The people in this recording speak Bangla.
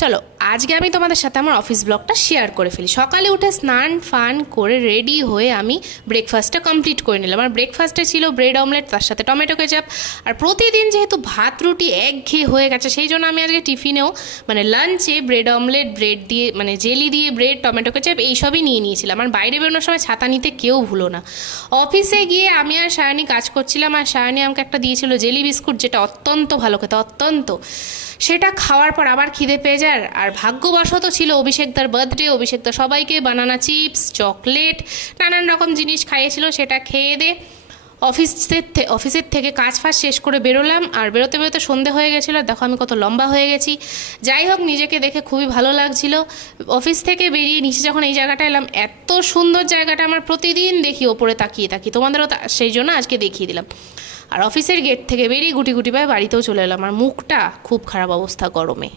চলো আজকে আমি তোমাদের সাথে আমার অফিস ব্লগটা শেয়ার করে ফেলি। সকালে উঠে স্নান ফান করে রেডি হয়ে আমি ব্রেকফাস্টটা কমপ্লিট করে নিলাম। আর ব্রেকফাস্টে ছিল ব্রেড অমলেট, তার সাথে টমেটো কেচাপ। আর প্রতিদিন যেহেতু ভাত রুটি একঘেয়ে হয়ে গেছে, সেই জন্য আমি আজকে টিফিনেও মানে লাঞ্চে ব্রেড অমলেট, ব্রেড দিয়ে মানে জেলি দিয়ে ব্রেড, টমেটো কেচাপ এইসবই নিয়ে নিয়েছিলাম। আর বাইরে বেরোনোর সময় ছাতা নিতে কেউ ভুলো না। অফিসে গিয়ে আমি আর সায়নী কাজ করছিলাম, আর সায়নী আমাকে একটা দিয়েছিল জেলি বিস্কুট, যেটা অত্যন্ত ভালো খেতে, অত্যন্ত। সেটা খাওয়ার পর আবার খিদে পেয়ে যায়। আর ভাগ্যবশত ছিল অভিষেকদার বার্থডে। অভিষেকদা সবাইকে বানানা চিপস, চকলেট, নানান রকম জিনিস খাইয়েছিল। সেটা খেয়ে দে অফিসের থেকে কাজ ফাজ শেষ করে বেরোলাম। আর বেরোতে বেরোতে সন্ধে হয়ে গেছিলো। দেখো আমি কত লম্বা হয়ে গেছি। যাই হোক, নিজেকে দেখে খুবই ভালো লাগছিল। অফিস থেকে বেরিয়ে নিচে যখন এই জায়গাটা এলাম, এত সুন্দর জায়গাটা আমার প্রতিদিন দেখি ওপরে তাকিয়ে থাকি, তোমাদেরও সেই জন্য আজকে দেখিয়ে দিলাম। আর অফিসের গেট থেকে বেরিয়ে গুটি গুটি পায়ে বাড়িতেও চলে এলাম। আর মুখটা খুব খারাপ অবস্থা গরমে।